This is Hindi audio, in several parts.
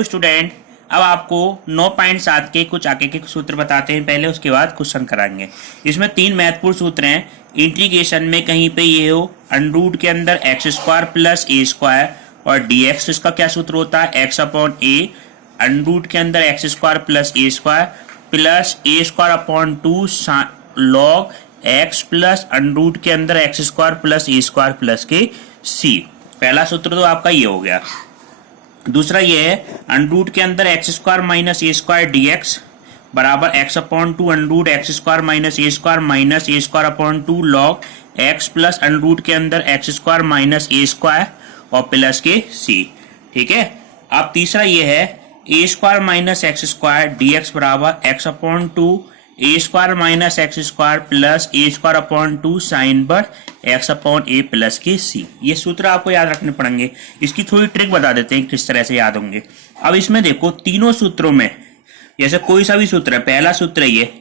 हेलो स्टूडेंट, अब आपको 9.7 के कुछ आगे के सूत्र बताते हैं पहले, उसके बाद क्वेश्चन कराएंगे। इसमें 3 महत्वपूर्ण सूत्र हैं। इंटीग्रेशन में कहीं पे ये हो अंडरूट के अंदर x square plus a square और डीएक्स, इसका क्या सूत्र होता है एक्स अपॉन ए, अंडरूट के अंदर x square plus a square plus a square upon 2 log x plus under root के अंदर x square plus a square plus के सी। पहला सूत्र तो आपका ये हो गया। दूसरा ये है अंडरूट के अंदर एक्स स्क्वायर माइनस ए स्क्वायर डी एक्स बराबर x upon 2 under root x square minus ए square upon 2 log x plus under root के अंदर एक्स स्क्वायर माइनस ए स्क्वायर और प्लस के सी। ठीक है। अब तीसरा ये है ए square minus x square D x बराबर x upon 2 A square minus x square plus a square upon 2 sign बर एक्स अपॉन ए प्लस के सी। ये सूत्र आपको याद रखने पड़ेंगे। इसकी थोड़ी ट्रिक बता देते हैं किस तरह से याद होंगे। अब इसमें देखो तीनों सूत्रों में जैसे कोई सा भी सूत्र है, पहला सूत्र है ये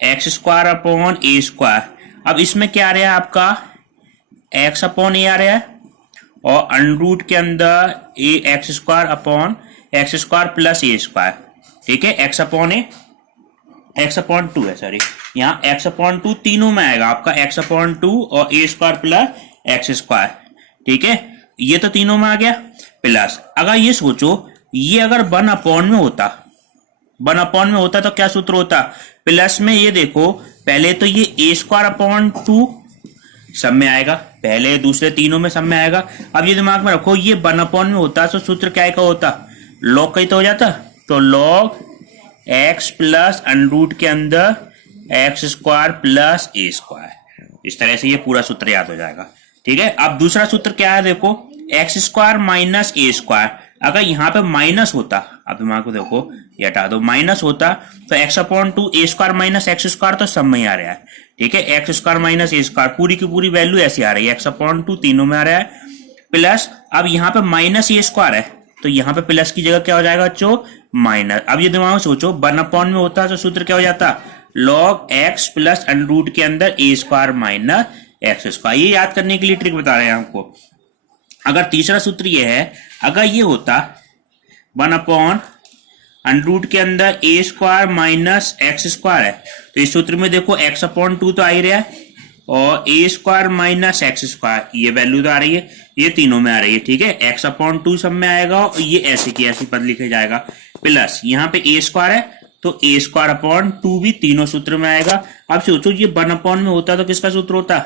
एक्स स्क्वायर अपॉन ए स्क्वायर। अब इसमें क्या आ रहा है आपका एक्स अपॉन ए आ रहा है और अंडरूट के अंदर a x square upon x square plus a square. ठीक है, एक्स अपॉन 2 है, सॉरी यहाँ एक्स अपॉन 2 तीनों में आएगा आपका एक्स अपॉन 2 और ए स्क्वायर प्लस एक्स स्क्वायर। ठीक है, ये तो तीनों में आ गया। प्लस अगर ये सोचो ये अगर 1 अपॉन में होता तो क्या सूत्र होता प्लस में। ये देखो पहले तो ये ए स्क्वायर अपॉन 2 सब में आएगा, पहले दूसरे तीनों में सब में आएगा। अब ये दिमाग में रखो ये 1 अपॉन में होता तो सूत्र क्या का होता लॉग का ही तो हो जाता। तो लॉग एक्स प्लस अंडरूट के अंदर x square plus a square. इस तरह से ये पूरा सूत्र याद हो जाएगा। ठीक है। अब दूसरा सूत्र क्या है देखो एक्स स्क्वायर माइनस ए स्क्वायर। अगर यहाँ पे माइनस होता, अब दिमाग को देखो ये हटा दो, माइनस होता तो एक्स अपॉन 2 ए स्क्वायर माइनस एक्स स्क्वायर तो सब में ही आ रहा है। ठीक है, एक्स स्क्वायर माइनस ए स्क्वायर पूरी की पूरी वैल्यू ऐसी आ रही है, एक्स अपॉन 2 तीनों में आ रहा है। प्लस अब यहाँ पे माइनस ए स्क्वायर है तो यहाँ पे प्लस की जगह क्या हो जाएगा बच्चों माइनस। अब ये दिमाग में सोचो 1 अपॉन में होता तो सूत्र क्या हो जाता लॉग एक्स प्लस अंडरूट के अंदर ए स्क्वायर माइनस एक्स स्क्वायर। ये याद करने के लिए ट्रिक बता रहे हैं आपको। अगर तीसरा सूत्र ये है अगर ये होता 1 अपॉन अंडरूट के अंदर ए स्क्वायर माइनस एक्स स्क्वायर है तो इस सूत्र में देखो एक्स अपॉन 2 तो आ ही रहा है और ए स्क्वायर माइनस एक्स स्क्वायर ये वैल्यू तो आ रही है, ये तीनों में आ रही है। ठीक है, एक्स अपॉन 2 सब में आएगा और ये ऐसे की ऐसी पद लिखे जाएगा। प्लस यहाँ पे ए स्क्वायर है तो ए स्क्वायर अपॉन 2 भी तीनों सूत्र में आएगा। अब सोचो ये 1 अपॉन में होता तो किसका सूत्र होता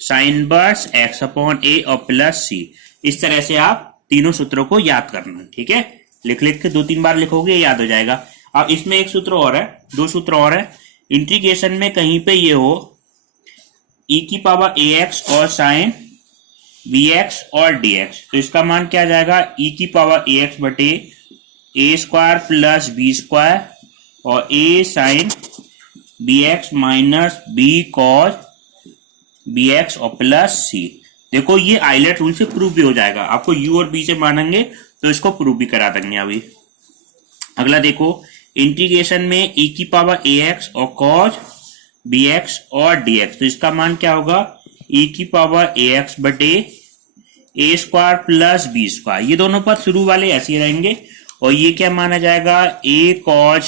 साइन बर्स एक्स अपॉन ए और प्लस सी। इस तरह से आप तीनों सूत्रों को याद करना। ठीक है, लिख के 2-3 बार लिखोगे याद हो जाएगा। अब इसमें एक सूत्र और है, 2 सूत्र और है। इंटीग्रेशन में कहीं पे ये हो e की पावर ax और साइन bx और dx तो इसका मान क्या आ जाएगा e की पावर ax बटे a square plus b square और a sine bx minus b cos bx और प्लस c। देखो ये आइलेट रूल से प्रूव भी हो जाएगा। आपको u और b से मानेंगे तो इसको प्रूव भी करा देंगे अभी। अगला देखो इंटीग्रेशन में e की पावर ax और कॉस bx और dx तो इसका मान क्या होगा e की पावर ax बटे a square plus b square. ये दोनों पद शुरू वाले ऐसे ही रहेंगे और ये क्या माना जाएगा a cos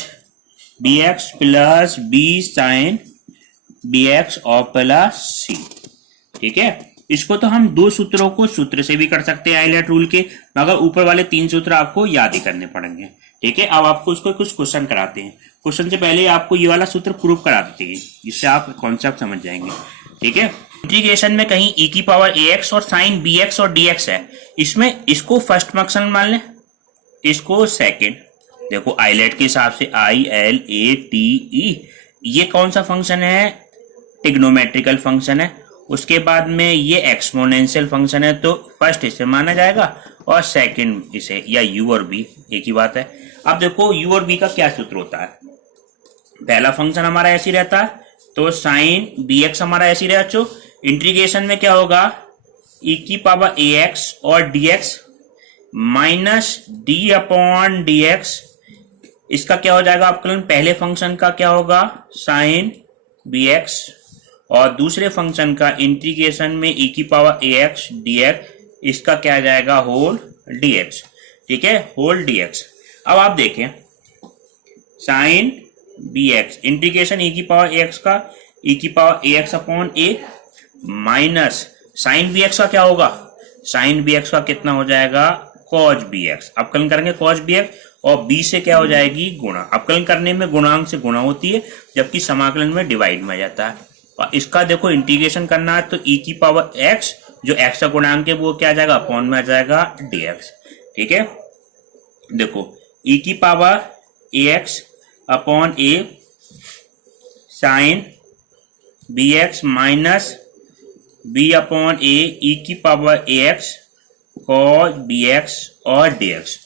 bx plus b sine bx और प्लस c। ठीक है, इसको तो हम 2 सूत्रों को सूत्र से भी कर सकते हैं आइलेट रूल के, मगर ऊपर वाले 3 सूत्र आपको याद ही करने पड़ेंगे। ठीक है, अब आपको इसको कुछ क्वेश्चन कराते हैं। क्वेश्चन से पहले आपको ये वाला सूत्र प्रूव करा देते हैं जिससे आप कॉन्सेप्ट समझ जाएंगे। ठीक है, इंटीग्रेशन में कहीं e की पावर ax और साइन bx और dx है, इसमें इसको फर्स्ट फंक्शन मान लें, इसको सेकंड। देखो आइलेट के हिसाब से ILATE ये कौन सा फंक्शन है ट्रिग्नोमेट्रिकल फंक्शन है। उसके बाद में ये एक्सपोनेंशियल फंक्शन है तो फर्स्ट इसे माना जाएगा और सेकंड इसे, या u और b एक ही बात है। अब देखो u और b का क्या सूत्र होता है। पहला फंक्शन हमारा ऐसे ही रहता है तो साइन bx हमारा ऐसे ही रहता है। इंटीग्रेशन में क्या होगा e की पावर ax और dx minus d upon dx। इसका क्या हो जाएगा आपका पहले फंक्शन का क्या होगा साइन bx और दूसरे फंक्शन का इंटीग्रेशन में e की पावर ax dx इसका क्या आ जाएगा होल dx। ठीक है, होल dx। अब आप देखें साइन bx इंटीग्रेशन e की पावर ax का e की power ax upon a minus sine bx का क्या होगा, साइन bx का कितना हो जाएगा cos bx। अवकलन करेंगे cos bx और b से क्या हो जाएगी गुणा। अवकलन करने में गुणांक से गुणा होती है जबकि समाकलन में डिवाइड में जाता है। और इसका देखो इंटीग्रेशन करना है तो e की पावर x जो x का गुणांक है वो क्या आ जाएगा अपॉन में आ जाएगा dx। ठीक है, देखो e की power ax upon a sine bx minus b upon a e की पावर ax cos bx और dx।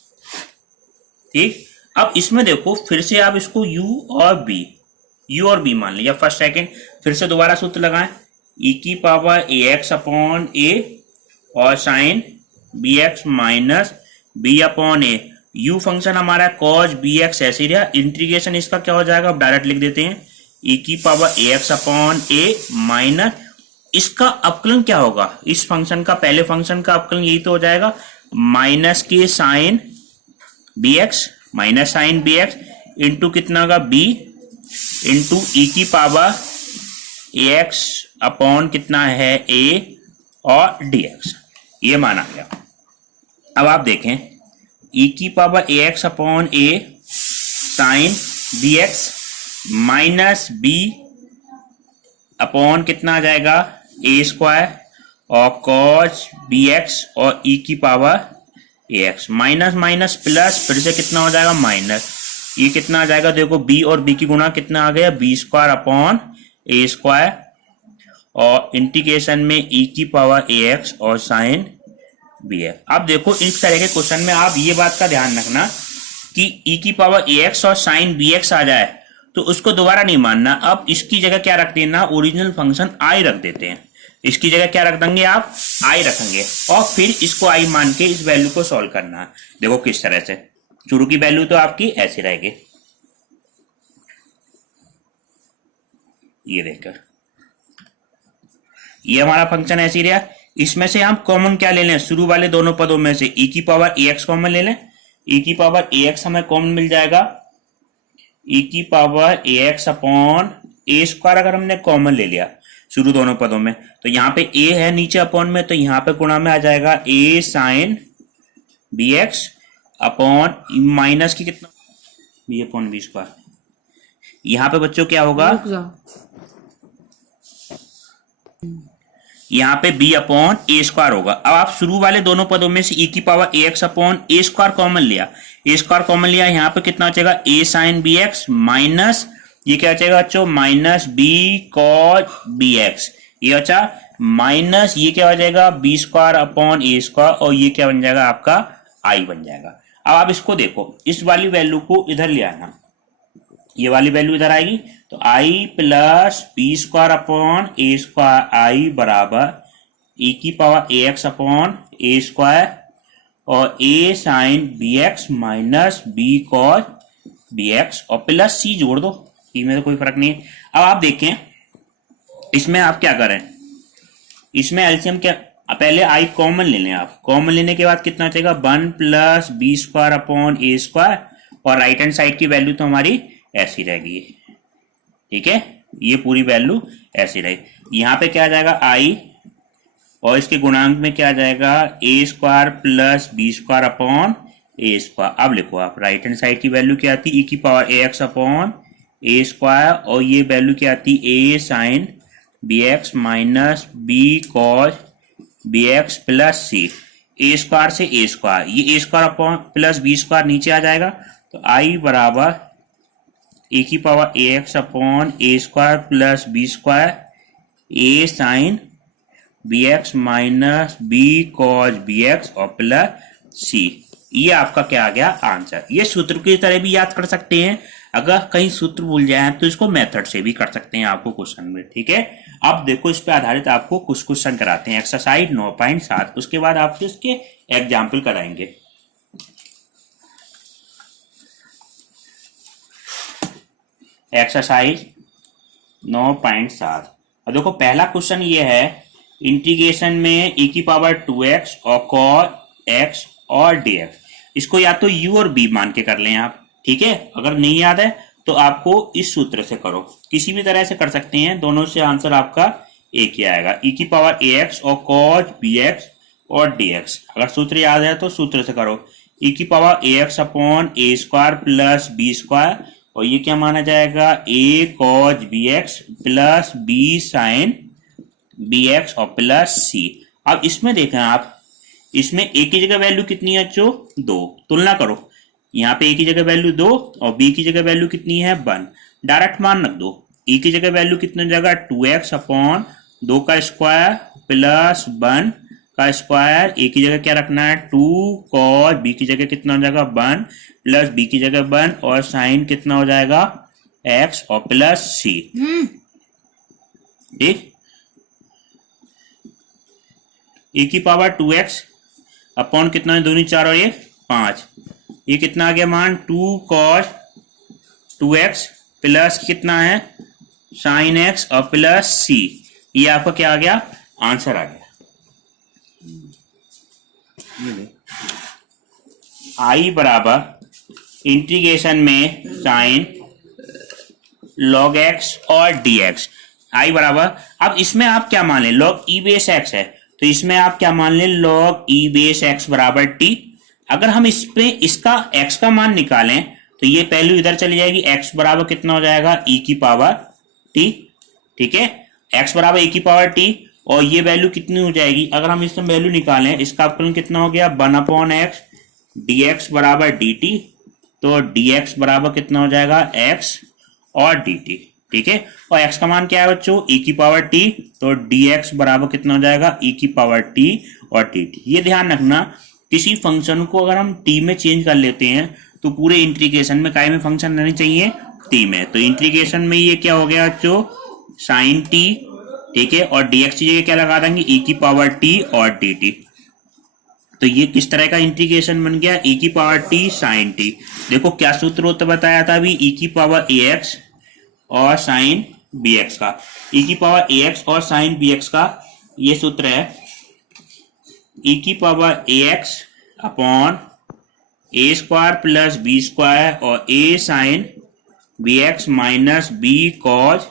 ठीक, अब इसमें देखो फिर से आप इसको u और b मान लिया फर्स्ट सेकंड। फिर से दोबारा सूत्र लगाएं e की पावर ax अपॉन a और sine bx minus b upon a। u function हमारा cos bx ऐसे ही रहा, इंटीग्रेशन इसका क्या हो जाएगा अब डायरेक्ट लिख देते हैं e की power ax upon a minus इसका अवकलन क्या होगा, इस फंक्शन का पहले फंक्शन का अवकलन यही तो हो जाएगा माइनस के sine bx minus sine bx into कितना होगा b इंटू e की पावर ax अपॉन कितना है a और dx, ये माना गया। अब आप देखें e की power ax upon a sine bx minus b upon कितना आ जाएगा a स्क्वायर और cos bx और e की power ax minus minus plus फिर से कितना हो जाएगा माइनस, ये कितना आ जाएगा देखो b और b की गुणा कितना आ गया b square upon a square और इंटीग्रेशन में e की पावर ax और साइन bx। अब देखो इस तरह के क्वेश्चन में आप ये बात का ध्यान रखना कि e की पावर ax और साइन bx आ जाए तो उसको दोबारा नहीं मानना। अब इसकी जगह क्या रख देना, ओरिजिनल फंक्शन i रख देते हैं, इसकी जगह क्या रख देंगे आप i रखेंगे और फिर इसको i मान के इस वैल्यू को सॉल्व करना है। देखो किस तरह से, शुरू की वैल्यू तो आपकी ऐसी रहेगी, ये देखकर ये हमारा फंक्शन ऐसी रहा। इसमें से हम कॉमन क्या ले लें, शुरू वाले दोनों पदों में से e की पावर ax कॉमन ले लें, e की पावर ax हमें कॉमन मिल जाएगा e की power ax upon a square अगर हमने कॉमन ले लिया शुरू दोनों पदों में तो यहाँ पे a है नीचे अपॉन में तो यहाँ पे गुणा में आ जाएगा a sine bx upon minus की कितना b अपॉन b स्क्वायर। यहाँ पे बच्चों क्या होगा, यहाँ पे b अपॉन a स्क्वायर होगा। अब आप शुरू वाले दोनों पदों में से e की power ax upon a square common लिया, a स्क्वायर कॉमन लिया, यहाँ पे कितना बचेगा a साइन bx माइनस ये क्या बचेगा बच्चों माइनस b cos bx, ये बचा माइनस ये क्या हो जाएगा b square upon a square और ये क्या बन जाएगा आपका i बन जाएगा। अब आप इसको देखो इस वाली वैल्यू को इधर ले आना, ये वाली वैल्यू इधर आएगी तो i plus B square upon A square i बराबर e की power ax upon a square और a sine bx minus b cos bx और प्लस c जोड़ दो, इसमें तो कोई फर्क नहीं है। अब आप देखें इसमें आप क्या करें, इसमें एलसीएम क्या, पहले i कॉमन ले लें आप, कॉमन लेने के बाद कितना चाहिए 1 प्लस बी स्क्वायर अपॉन ए स्क्वायर और राइट हैंड साइड की वैल्यू तो हमारी ऐसी रहेगी। ठीक है, ये पूरी वैल्यू ऐसी रहेगी। यहाँ पे क्या आ जाएगा i और इसके गुणांक में क्या आ जाएगा a square plus B square upon A square. अब लिखो आप राइट हैंड साइड की वैल्यू क्या आती है e की पावर ax अपॉन ए स्क्वायर और ये वैल्यू क्या आती है a sine bx minus b cos bx plus c, a square से ए स्क्वायर, ये a square upon plus B square नीचे आ जाएगा तो i बराबर ए की पावर ax अपॉन ए square plus B square a sine bx minus b cos bx और प्लस सी, ये आपका क्या आ गया आंसर। ये सूत्र की तरह भी याद कर सकते हैं, अगर कहीं सूत्र भूल जाए तो इसको मेथड से भी कर सकते हैं आपको क्वेश्चन में। ठीक है, अब देखो इस पे आधारित आपको कुछ क्वेश्चन कराते हैं एक्सरसाइज 9.7, उसके बाद आपको इसके एग्जाम्पल कराएंगे। एक्सरसाइज 9.7 अब देखो पहला क्वेश्चन ये है इंटीग्रेशन में e की पावर 2x और cos x और dx। इसको या तो u और b मान के कर लें आप, ठीक है। अगर नहीं याद है तो आपको इस सूत्र से करो, किसी भी तरह से कर सकते हैं, दोनों से आंसर आपका एक ही आएगा, e की पावर ax और cos bx और dx। अगर सूत्र याद है तो सूत्र से करो, e की power ax upon a square plus b square, और ये क्या माना जाएगा a cos bx plus b sin bx और प्लस c। अब इसमें देखें आप, इसमें a की जगह वैल्यू कितनी है बच्चों, 2, तुलना करो, यहाँ पे a की जगह वैल्यू 2 और b की जगह वैल्यू कितनी है 1, डायरेक्ट मान रख दो, e की जगह वैल्यू कितनी हो जाएगा 2x अपॉन 2 का स्क्वायर प्लस 1 का स्क्वायर, a की जगह क्या रखना है 2 cos, b की जगह कितना हो जाएगा 1 प्लस b की जगह 1 और साइन कितना हो जाएगा x और प्लस c, ठीक। e की पावर 2x अपॉन कितना है, दूनी 4 और ये 5, ये कितना आ गया मान 2 cos 2x प्लस कितना है sin x और प्लस c, ये आपका क्या आ गया आंसर आ गया। i बराबर इंटीग्रेशन में sin log x और dx, i बराबर, अब इसमें आप क्या मान लें log e बेस x है, तो इसमें आप क्या मान लें log e बेस x बराबर t। अगर हम इस पे इसका x का मान निकालें तो ये पहलू इधर चली जाएगी, x बराबर कितना हो जाएगा e की पावर t, ठीक है, x बराबर e की पावर t, और ये वैल्यू कितनी हो जाएगी, अगर हम इसमें वैल्यू निकालें, इसका अपकरण कितना हो गया 1 अपॉन x dx बराबर dt, तो dx बराबर कितना हो जाएगा x और dt, ठीक है, और x का मान क्या है बच्चों e की पावर t, तो dx बराबर कितना हो जाएगा e की पावर t और dt। ये ध्यान रखना, किसी फंक्शन को अगर हम t में चेंज कर लेते हैं तो पूरे इंटीग्रेशन में काय में फंक्शन रहनी चाहिए t में, तो इंटीग्रेशन में ये क्या हो गया बच्चों sin t, ठीक है, और dx की जगह क्या लगा देंगे e की पावर t और dt, तो ये किस तरह का इंटीग्रेशन बन गया e की पावर t sin t। देखो क्या सूत्र होता बताया था अभी, e की पावर ax और sin bx का, e की पावर ax और sin bx का ये सूत्र है e की power ax upon a square plus b square और a sin bx minus b cos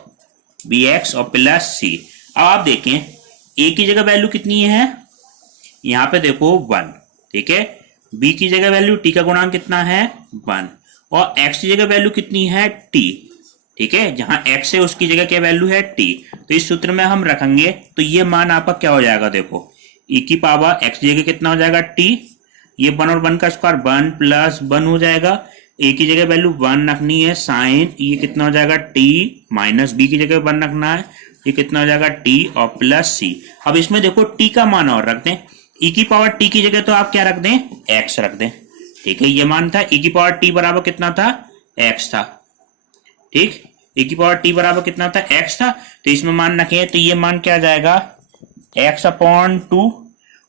bx और प्लस c। अब आप देखें a की जगह वैल्यू कितनी है, यहाँ पे देखो 1, ठीक है, b की जगह वैल्यू t का गुणांक कितना है 1, और x की जगह वैल्यू कितनी है t, ठीक है, जहां x है उसकी जगह क्या वैल्यू है t, तो इस सूत्र में हम रखेंगे तो ये मान आपका क्या हो जाएगा, देखो e की पावर x की जगह कितना हो जाएगा t, ये 1 और 1 का स्क्वायर 1 प्लस 1 हो जाएगा, a की जगह वैल्यू 1 रखनी है, साइन ये कितना हो जाएगा t माइनस b की जगह 1 रखना है, ये कितना हो जाएगा t और प्लस c। अब इसमें देखो t का मान और रख दें, e की पावर t की जगह तो आप क्या रख दें x रख दें, ठीक है, ये मान था e की पावर t बराबर कितना था x था, ठीक, e की पावर t बराबर कितना था x था, तो इसमें मान रखें तो ये मान क्या आ जाएगा x अपॉन 2,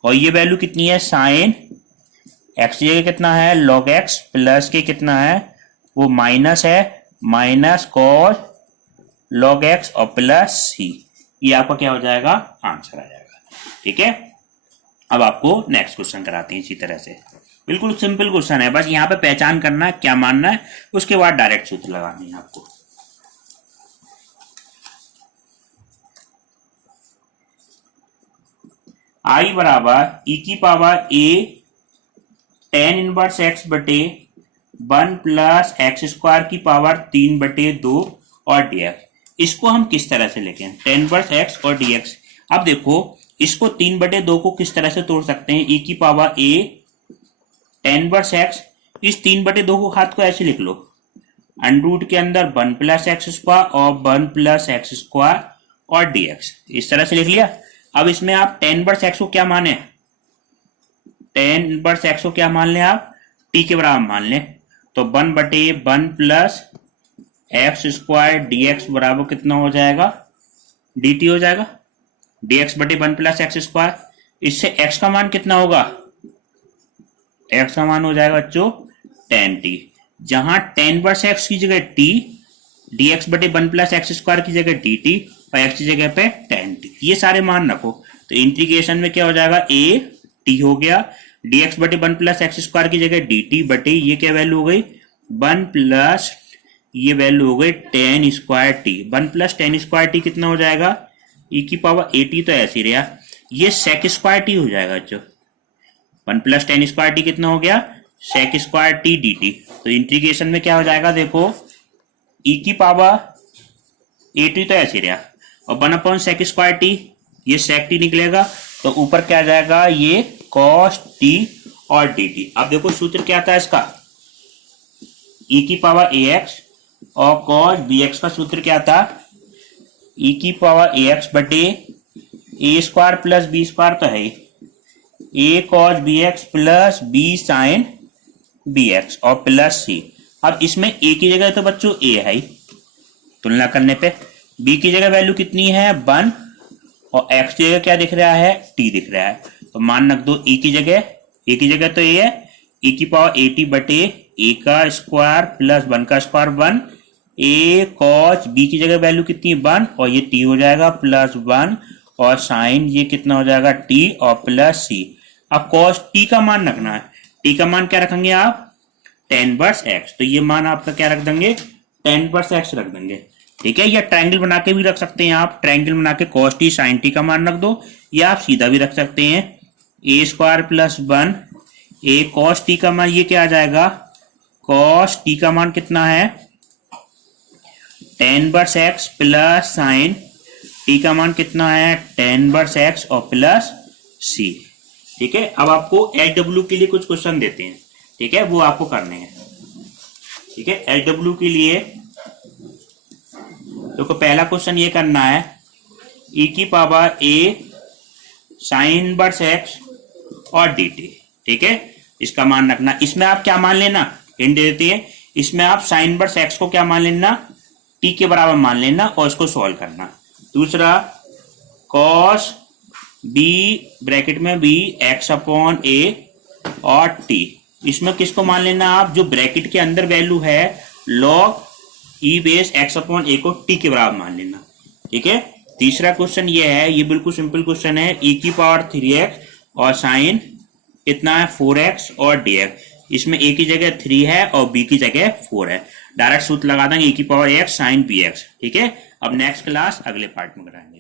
और ये वैल्यू कितनी है साइन x की जगह कितना है log x प्लस के कितना है वो माइनस है माइनस cos log x और प्लस c, ये आपका क्या हो जाएगा आंसर आ जाएगा, ठीक है। अब आपको नेक्स्ट क्वेश्चन कराते हैं इसी तरह से, बिल्कुल सिंपल क्वेश्चन है, बस यहाँ पे पहचान करना है क्या मानना है, उसके बाद डायरेक्ट सूत्र लगानी है आपको। i बराबर e की power a tan inverse x बटे 1 प्लस एक्स स्क्वायर की पावर 3 बटे 2 और dx, इसको हम किस तरह से लिखें tan इनवर्स x और dx। अब देखो इसको 3 बटे 2 को किस तरह से तोड़ सकते हैं, e की power a tan inverse x, इस 3 बटे 2 को हाथ को ऐसे लिख लो, अंडर के अंदर 1 प्लस एक्स स्क्वायर और 1 प्लस एक्स स्क्वायर और dx, इस तरह से लिख लिया। अब इसमें आप tan इनवर्स x को क्या माने, tan इनवर्स x को क्या मान लें आप t के बराबर मान लें, तो 1 बटे 1 प्लस एक्स स्क्वायर dx बराबर कितना हो जाएगा dt हो जाएगा, dx बटे 1 प्लस एक्स स्क्वायर, इससे x का मान कितना होगा, x का मान हो जाएगा बच्चों tan t, जहां tan इनवर्स x की जगह t, dx बटे 1 प्लस एक्स स्क्वायर की जगह dt और x की जगह पे tan t, ये सारे मान रखो, तो इंटीग्रेशन में क्या हो जाएगा a t हो गया dx बटे 1 प्लस एक्स स्क्वायर की जगह dt बटे ये क्या वैल्यू हो गई 1 प्लस ये वैल्यू हो गई ten square T. 1 plus ten square T कितना हो जाएगा e की पावर a t तो ऐसे ही रहा, ये सेक स्क्वायर टी हो जाएगा। जो 1 प्लस टेन स्क्वायर टी कितना हो गया sec square T D T. तो इंटीग्रेशन में क्या हो जाएगा देखो e की पावर a t तो ऐसे रहा और 1 सेक स्क्वायर टी, ये सेक टी निकलेगा तो ऊपर क्या आ जाएगा ये कॉस टी और डी टी। अब देखो सूत्र क्या था इसका e की पावर ax और कॉस bx का सूत्र क्या था e की पावर ax बटे a square plus b square तो है a cos bx plus b sine bx और प्लस c। अब इसमें a की जगह तो बच्चों a है ही, तुलना करने पे b की जगह वैल्यू कितनी है 1 और x की जगह क्या दिख रहा है t दिख रहा है, तो मान रख दो a की जगह तो a है e की पावर a t बटे a का स्क्वायर प्लस 1 का स्क्वायर 1 a कॉस b की जगह वैल्यू कितनी 1 और ये t हो जाएगा प्लस 1 और साइन ये कितना हो जाएगा t और प्लस c। अब कॉस t का मान रखना है, t का मान क्या रखेंगे आप tan इनवर्स x, तो ये मान आपका क्या रख देंगे tan इनवर्स x रख देंगे। ठीक है, या ट्रायंगल बना के भी रख सकते हैं आप, ट्रायंगल बना के cos t sin t का मान रख दो, या आप सीधा भी रख सकते हैं a square plus 1 a cos t का मान ये क्या आ जाएगा cos t का मान कितना है tan inverse x plus sin t का मान कितना है tan इनवर्स x और प्लस c। ठीक है, अब आपको LW के लिए कुछ क्वेश्चन देते हैं, ठीक है वो आपको करने हैं। ठीक है, LW के लिए तो पहला क्वेश्चन ये करना है e की power a sine inverse x और dt। ठीक है, इसका मान रखना, इसमें आप क्या मान लेना हिंट देती है, इसमें आप साइन इनवर्स x को क्या मान लेना t के बराबर मान लेना और इसको सॉल्व करना। दूसरा cos b ब्रैकेट में b x अपॉन a और t, इसमें किसको मान लेना आप जो ब्रैकेट के अंदर वैल्यू है log e base x upon a को t के बराबर मान लेना। ठीक है, तीसरा क्वेश्चन ये है, ये बिल्कुल सिंपल क्वेश्चन है e की पावर 3x और साइन कितना है 4x और dx, इसमें a की जगह 3 है और b की जगह 4 है, डायरेक्ट सूत्र लगा देंगे e की पावर x साइन bx। ठीक है, अब नेक्स्ट क्लास अगले पार्ट में कराएंगे।